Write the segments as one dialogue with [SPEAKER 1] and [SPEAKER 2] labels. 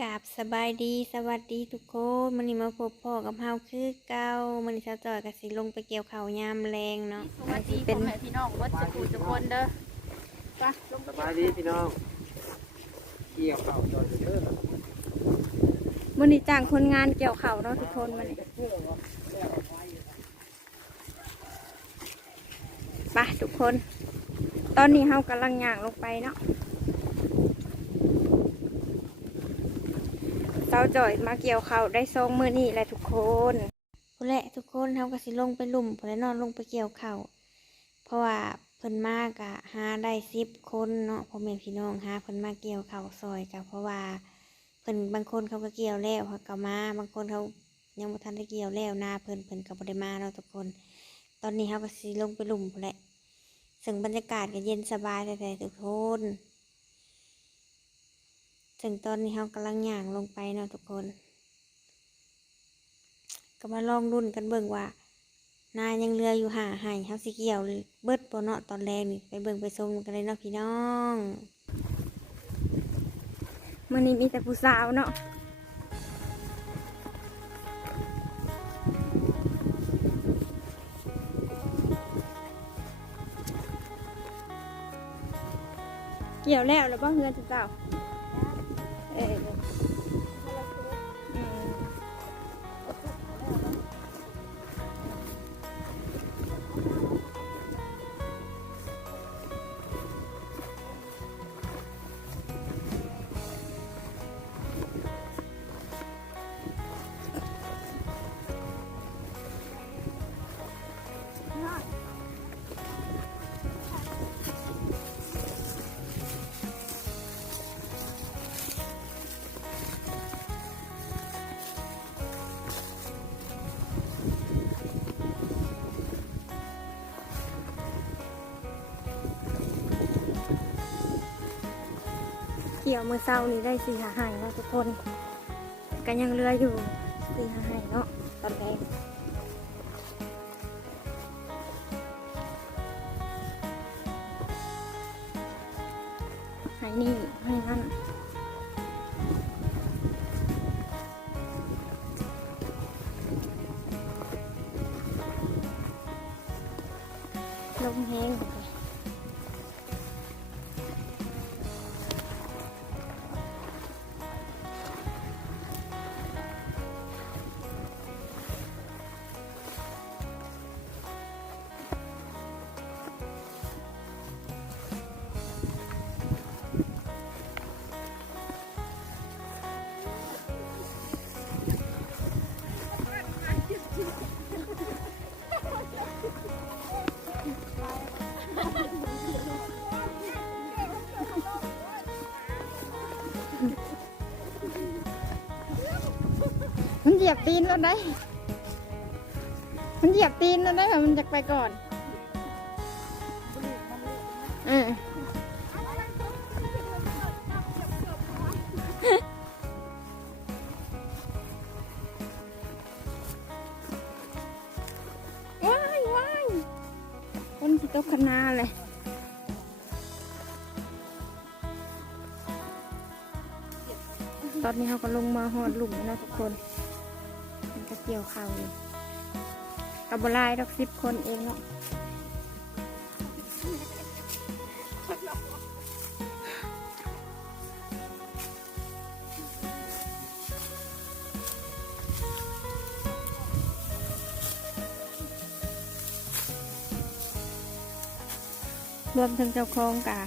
[SPEAKER 1] กราบสบายดีสวัสดีทุกคนมันนี้มาพบพ่อกับเฮาคือเก่ามันนี้ชาวจอยกับสิลงไปเกี่ยวข้าวยามแรงเนาะ
[SPEAKER 2] สวัสดี
[SPEAKER 1] เป็
[SPEAKER 2] พ่อนแม่พี่น้องวัดสกูทุกคนเด้อไปลง
[SPEAKER 3] สบายดีพี่น้องเกี่ยวข้าวจอยเด้อ
[SPEAKER 1] มันนี้จ้างคนงานเกี่ยวข้าวเนาะทุกคนมันนี้ไปทุกคน ตอนนี้เฮากำลังย่างลงไปเนาะ เสาจ่อยมาเกี่ยวเขาได้ทรงมือนี่แหละทุกคนพู้นแหละทุกคนเฮาก็สิลงไปลุ่มพู้นแหละนอนลงไปเกี่ยวเขาเพราะว่าเพิ่นมากอะหาได้สิบคนเนาะพ่อแม่พี่น้องหาเพิ่นมาเกี่ยวเขาซอยกับเพราะว่าเพิ่นบางคนเขาก็เกี่ยวแล้วเขาก็มาบางคนเขายังบ่ทันได้เกี่ยวแล้วนาเพิ่นเพิ่นก็บ่ได้มาเนาะทุกคน ตอนนี้เฮาก็สิลงไปลุ่มพู้นแหละซึ่งบรรยากาศก็เย็นสบายแต่ทุกคน ซึ่งตอนนี้เฮากำลังย่างลงไปเนาะทุกคน ก็มาลองรุ่นกันเบิ่งว่า นายังเรืออยู่ห่าหายเฮาสิเกี่ยวเบิดบ่เนาะตอนแรกนี่ไปเบิ่งไปชมกันเลยเนาะพี่น้องมื้อนี้มีแต่ผู้สาวเนาะเกี่ยวแล้วแล้วบ่เฮือนเจ้า ยวมือเศร้านี้ได้สี่หาหายเนาะทุกคนก็ยังเรืออยู่สี่หาหายเนาะตอนแรกหายนี่หายนั่น ยียบตีนแล้วได้ มันเหยียบตีนแล้วได้ค่ะมันจะไปก่อนเออว้ายว้ายคนที่ตกคณาเลยตอนนี้เขาก็ลงมาหอดหลุมนะทุกคน กี่ยวเขาอยู่กับบลายดอกสิบคนเองเนาะรวมทั้งเจ้าของกะ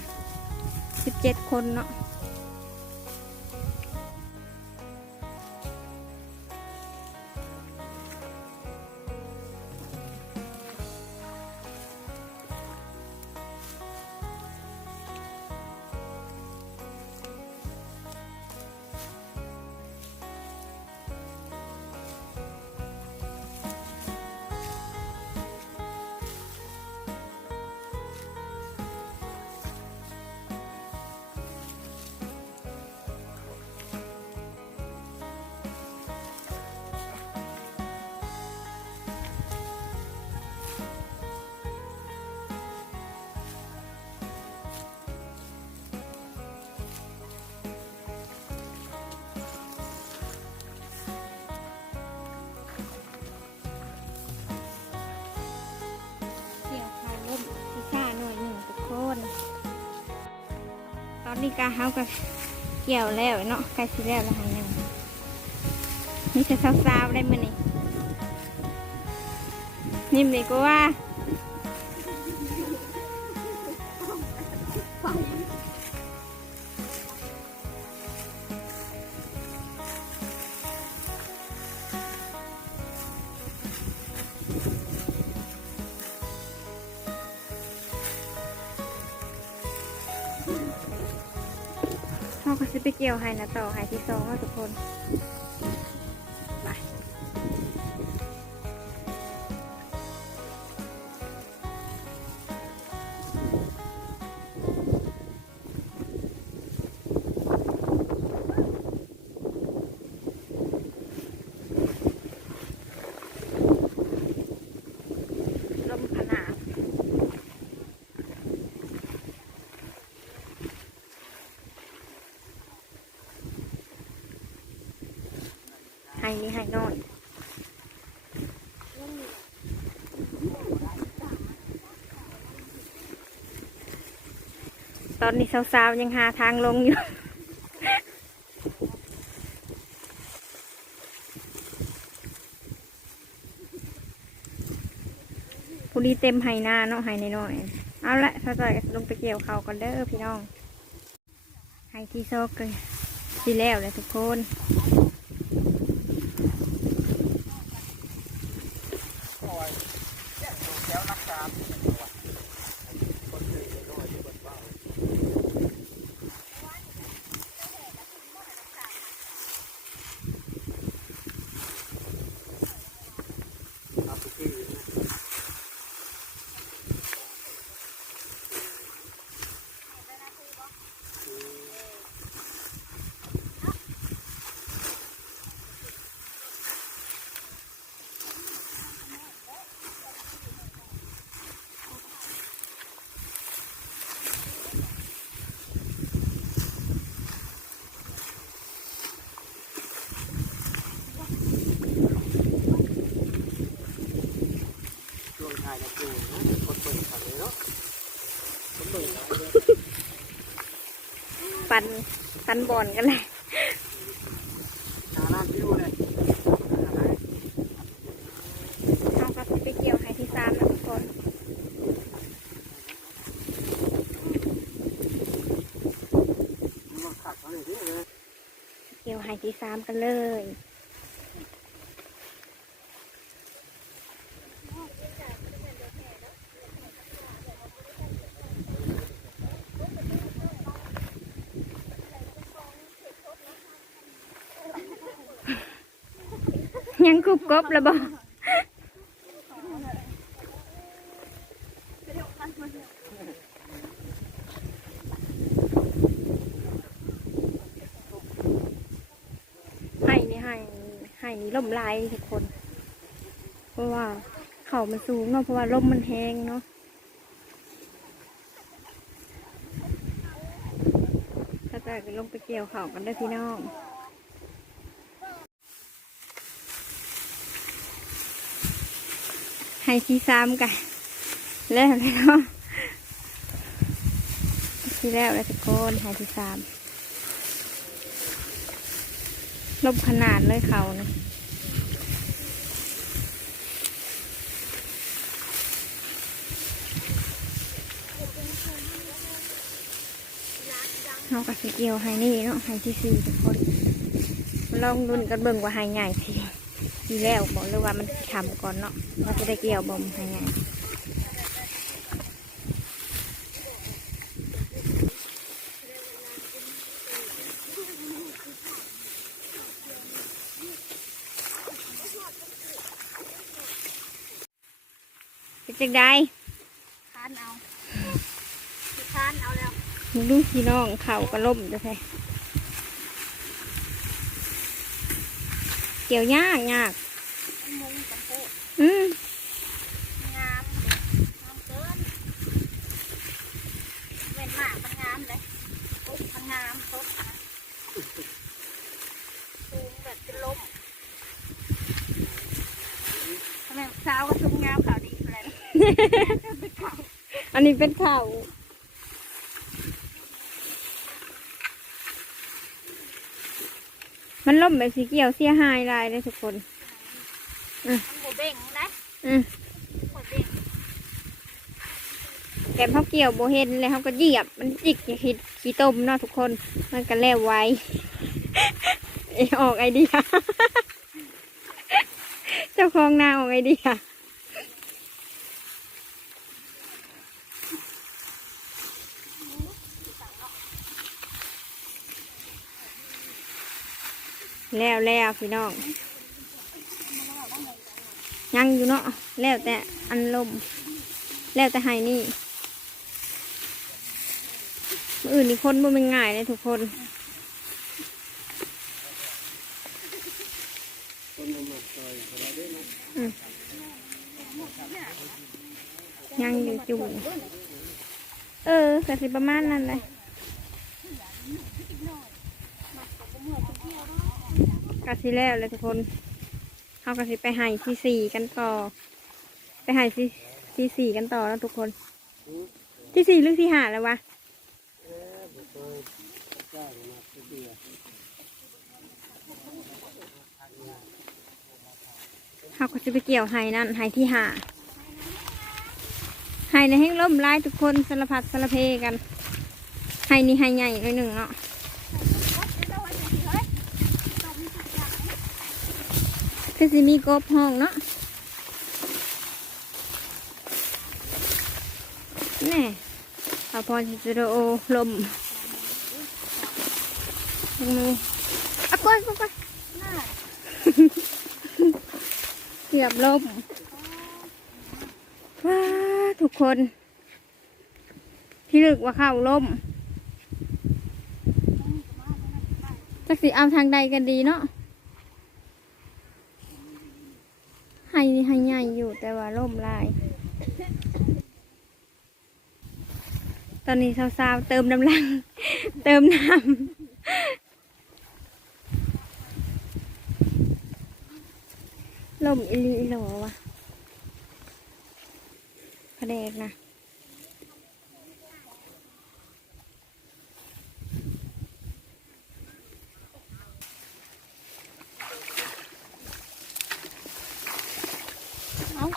[SPEAKER 1] สิบเจ็ดคนเนาะ นี่กาเฮากับเกี่ยวแล้วเนาะใกล้สิแล้วแล้วหายังนี่จะสาวๆได้มื้อนี้นิ่มดีกว่า จะไปเกี่ยวไฮนะต่อไฮที่สองนะทุกคน ตอนนี้สาวๆยังหาทางลงอยู่ ผู้ดีเต็มไฮหน้าเนาะไฮน้อยๆเอาละถ้าจ่อยก็ลงไปเกี่ยวเขากันเด้อพี่น้องไฮที่โซกเลยดีแล้วเลยทุกคน
[SPEAKER 3] คอยแถวรักษาคนเคยน้อยอยู่บนเบาเอาไปที่อื่นนะ ช่วงถ่ายจะดูนะคนเปิดขันเลยเนาะคนเปิดหลายเลย
[SPEAKER 1] ปันปันบอลกันเลยา
[SPEAKER 3] ร้านวิวเลยหาร้าน
[SPEAKER 1] เอาครับไปเกี่ยวไฮที่สามนะทุกคน
[SPEAKER 3] เขาเลยดิเลย
[SPEAKER 1] เกี่ยวไฮที่สามกันเลย ยังกรุบกบแล้วบ่ไห้นี่ห้ไห้นี่ล่มลายทุกคน เพราะว่าเขามันสูงเนาะเพราะว่าลมมันแห้งเนาะถ้าจะลงไปเกี่ยวเขากันได้พี่น้อง ให้ที่สามกันแล้วเลยเนาะที่แล้วแล้วทุกคนให้ที่สามลบขนาดเลยเขานะเรากับสเกียวไฮนี่เนาะไฮที่สี่ทุกคนลองดุนกันเบิ่งว่าไฮใหญ่ที ทีแล้วบอกเลยว่ามันทำก่อนเนาะว่าจะได้เกี่ยวบ่มไฮใหญ่เป็นจังได
[SPEAKER 2] ทานเอาสิทานเอาแล้ว
[SPEAKER 1] มึงดูพี่น้องเข่าก็ล่มจะใช่เกี่ยวยากยาก
[SPEAKER 2] มุงสังโก
[SPEAKER 1] อืม
[SPEAKER 2] งามงามเกินเว้นมากมันงามเลยตุ๊กมันงามตุ๊กนะสูงแบบจะล้มทำไมเช้าก็ซูงมงามข่าวดีเลย
[SPEAKER 1] อันนี้เป็นข่าวมันล่มแบบสีเกียวเสียหายลายเลยทุกคน
[SPEAKER 2] มันบ่เบ่งนะ
[SPEAKER 1] อืม
[SPEAKER 2] บ่เบ่ง
[SPEAKER 1] แกมเขาเกี่ยวโบเห็นเลยเขาก็เหยียบมันจิกอย่าคิดขี้ต้มเนาะทุกคน มันก็แล้วไว เอยออกไอเดีย เจ้าของนาออกไอเดีย แล้วแล้วพี่น้อง ยังอยู่เนาะแล้วแต่อันลม แล้วแต่ไห้นี่มื้ออื่นนี่คนบ่เป็นง่ายเลยทุกคนยังอยู่จุ่มเออกสิประมาณนั้นเลยกสิแล้วเลยทุกคน เขาก็สิไปหายที่สี่กันต่อ ไปหายที่ที่สี่กันต่อแล้วทุกคน ที่สี่หรือที่ห้าแล้ววะเขาก็จะไปเกี่ยวไห้นั่นไห้ที่หาไห้ในแห้งล่มไล่ทุกคนสารพัดสารเพกันไห้นี่ไห้ใหญ่หน่อยหนึ่งเนาะ คือสิมีกบห้องเนาะแน่อาพอจะโดโอลมลงมืออะก้อยก้อยก้อยเกือบล่มว้าทุกคนพี่ลึกว่าเข้าลมจักสิเอาทางใดกันดีเนาะ ให้ให้ใหญ่อยู่แต่ว่าล่มลาย ตอนนี้สาวๆเติมน้ำลัง เติมน้ำลมอิลีอีหลวะพระเดกนะ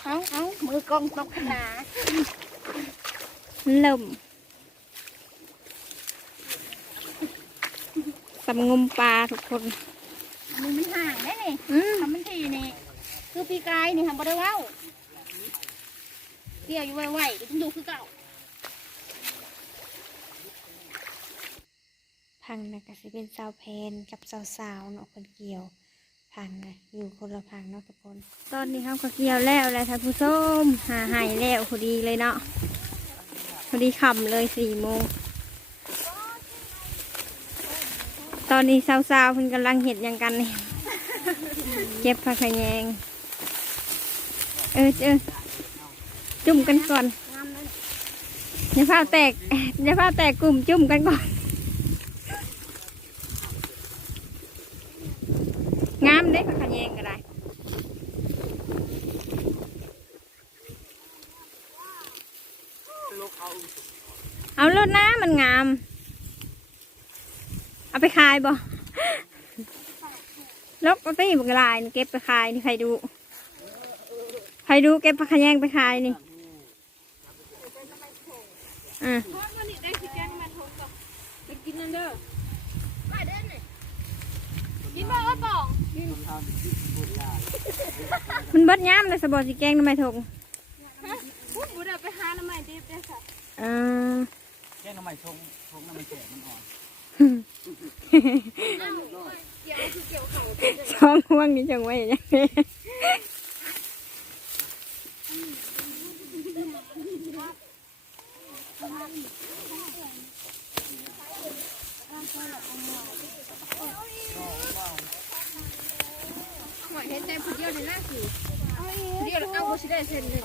[SPEAKER 2] เอาเอาเอามือกองตกหนา
[SPEAKER 1] ลมสำงมปลาทุกคน
[SPEAKER 2] มือมันห่างได้นี่
[SPEAKER 1] อืม
[SPEAKER 2] ทำมันทีนี่คือปีกายนี่ทำบ่ได้เว้าเกี่ยวอยู่ไหวๆก็ต้องดูคือเก่า
[SPEAKER 1] พังนะก็สิเป็นสาวแพนกับสาวสาวๆเนาะคนเกี่ยว พังนะอยู่คนละพังเนาะทุกคน ตอนนี้เขาก็เกี่ยวแล้วแหละท่านผู้ชมหาหายแล้วพอดีเลยเนาะพอดีค่ำเลยสี่โมงตอนนี้สาวๆเพิ่นกำลังเห็ดหยังกันนี่เก็บผักขะแยงเออเออจุ่มกันก่อน
[SPEAKER 2] งามเลย
[SPEAKER 1] อย่าพาแตกอย่าพาแตกกลุ่มจุ่มกันก่อน งามเด้ผักขะแยงก็ได้ เอารถนะมันงาม เอาไปขายบ่ลกเอาตีบักลายนี่เก็บไปขายนี่ใครดู ใครดูเก็บผักขะแยงไปขายนี่อ่า
[SPEAKER 2] ไปกินนั่นเด้อมาเด้อนี่กินบ่เอ้ยป่อง
[SPEAKER 1] มันเบิดย้ำเลยสบอสิแกงทำไมทง
[SPEAKER 2] ฮะพูดบ่ได้ไปหาน้ำใหม่ดิบเด้อค่ะ
[SPEAKER 1] อ่า
[SPEAKER 3] แค่น้ำใหม่ชงชงน้ำมันแก่มันอ่อน
[SPEAKER 2] อ้าวเกี่ยวคือเกี่ยวเขา
[SPEAKER 1] ช่องห่วงนี้จังไว้อย่างนี้
[SPEAKER 2] หอยเฮ็ดได้ผู้เดียวนี่นะสิเดียวแล้วเอาบ่สิได้เส้นนึง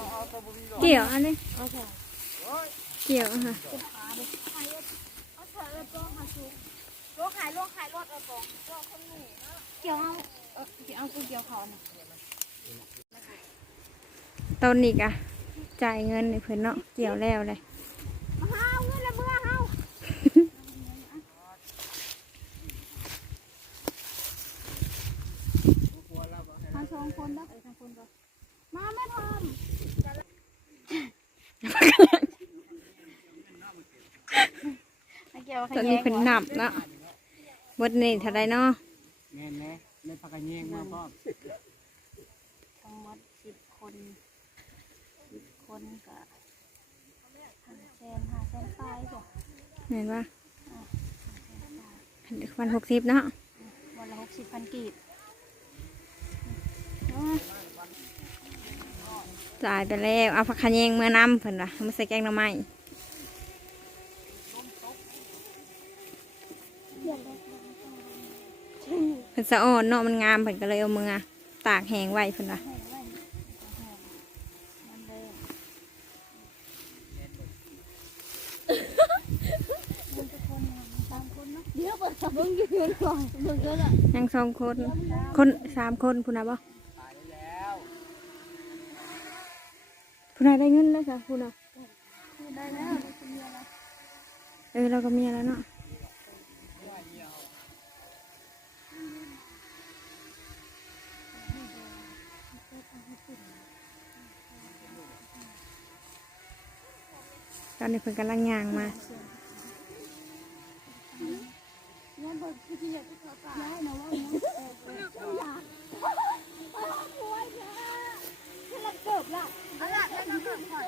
[SPEAKER 1] เกี่ยวอัน นี้เกี่ยวอะค่ะ
[SPEAKER 2] โลขายโลขายรถเอาป่องโลคนนี้เนาะเกี่ยวเอาเออสิเอาคือเกี่ยวเขาน่ะ
[SPEAKER 1] ต้นนี้กะจ่ายเงินให้เพื่อนเนาะเกี่ยวแล้วเลย
[SPEAKER 2] มาหาเอาเงินละเมื่อเฮาองคนเด้อเออทั้งคนก็มาแม่ มาเกี่ยว
[SPEAKER 1] ต อนนี้เพิ่นนับเนาะเบดนี่เท่าไรเนาะ
[SPEAKER 3] แม่นแน่เล่นพักกันแยงมาพ่อ
[SPEAKER 2] ทั้งหมดสิบคนสิบคนก็ห้าแสนห้าแสนปลายบ่
[SPEAKER 1] เห็นปะวันหกสิบเนาะ
[SPEAKER 2] วันละหกสิบพันกีบ
[SPEAKER 1] จ่ายไปแล้วเอาผักขะแยงเมื่อนำเพิ่นว่ะมาใส่แกงหน่อไม้ เพิ่นสะอ่อนเนาะมันงามเพิ่นก็เลยเอามือตากแห้งไว้เพิ่นว่ะ
[SPEAKER 2] มันเลยสามคนเนาะเดี๋ยวเปิดสับเบิ้งยืนก่อนเบิ้งเยอะละ
[SPEAKER 1] ยังสองคน คนสามคนพุ่นนะบ่
[SPEAKER 3] ตายแล้ว
[SPEAKER 1] พุ่นน่ะได้เงินแล้วจ้ะพุ่นน่ะ
[SPEAKER 2] ได้แล้วได้คนเดียวแล้ว
[SPEAKER 1] เออเราก็มีแล้วเนาะ ตอนนี้เพิ่นกำลังย่างมา
[SPEAKER 2] เงินเบิกคือที่อยากไปขอตายได้นะว่าเงินเออเอออยากโอ้ยนะให้ละเกิบละเอาละแล้วก็เกิบก่อน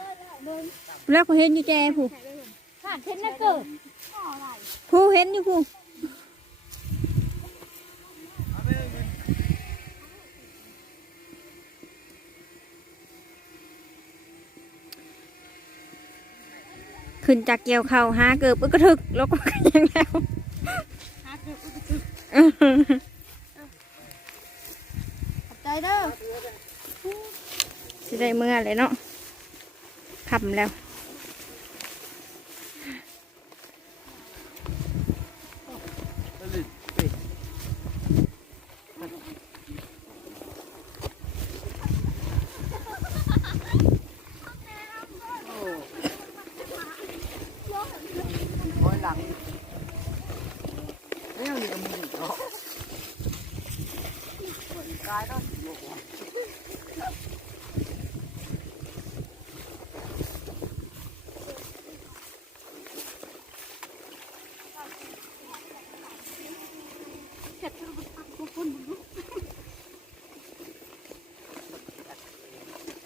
[SPEAKER 2] เดิน
[SPEAKER 1] แล้วผู้เห็นอยู่แจผู้
[SPEAKER 2] ขาดเทนนะเกิบข้ออะไร
[SPEAKER 1] ผู้เห็นอยู่ผู้ ขึ้นจากเกี่ยวเข่าหาเกือบอึกกระทึกแล้วก็ยังแล้ว
[SPEAKER 2] หาเกิบขอบใจเด้อ
[SPEAKER 1] สิได้เมื่อเลยเนาะคำแล้ว
[SPEAKER 3] ร้อยหลังแล้วนี่ก็มีอีกเนาะ กายเนาะ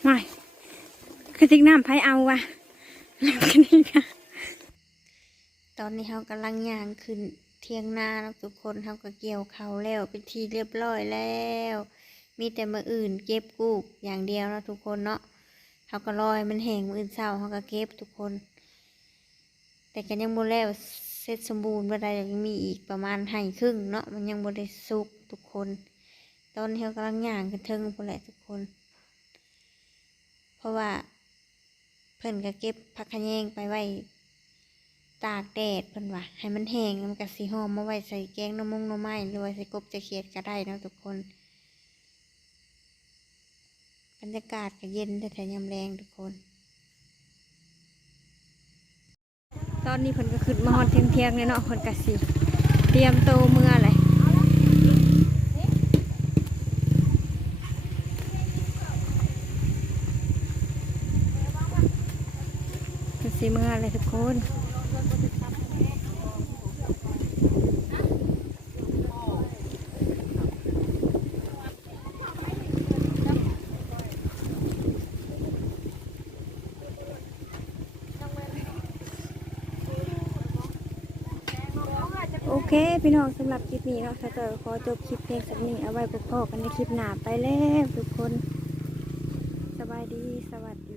[SPEAKER 1] ไม่กระติกน้ำไผเอาว่ะแล้วกันนี่ค่ะตอนนี้เขากำลังย่างขึ้นเทียงนาแล้วทุกคนเขาก็เกี่ยวเขาแล้วเป็นทีเรียบร้อยแล้ว มีแต่มืออื่นเก็บกูกอย่างเดียวแล้วทุกคนเนาะเขาก็รอยมันแห้งมืออื่นเศร้าเขาก็เก็บทุกคน แต่ก็ยังบ่แล้วเสร็จสมบูรณ์บ่ได้ยังมีอีกประมาณให้ครึ่งเนาะมันยังบ่ได้สุกทุกคนตอนเขากำลังย่างกันเทิงพุ่นแหละทุกคน เพราะว่าเพิ่นก็เก็บผักขะแยงไปไว้ตากแดดเพิ่นว่าให้มันแห้งมันก็สีหอมมาไว้ใส่แกงน้ำมงน้ำไม้หรือว่าใส่กบจะเขียดก็ได้นะทุกคน บรรยากาศก็เย็นแต่แถมยามแรงทุกคน ตอนนี้เพิ่นก็ขึ้นมาฮอดเที่ยงเที่ยงเลยเนาะเพิ่นกสิเตรียมโตเมื่อเลยเพิ่นสิเมื่อเลยทุกคน โอเค พี่น้องสำห รับคลิปนี้เนาะถ้าเกิดขอจบคลิปเพียงสักนี้เอาไว้พบกันในคลิปหน้าไปแล้วทุกคน สบายดีสวัสดี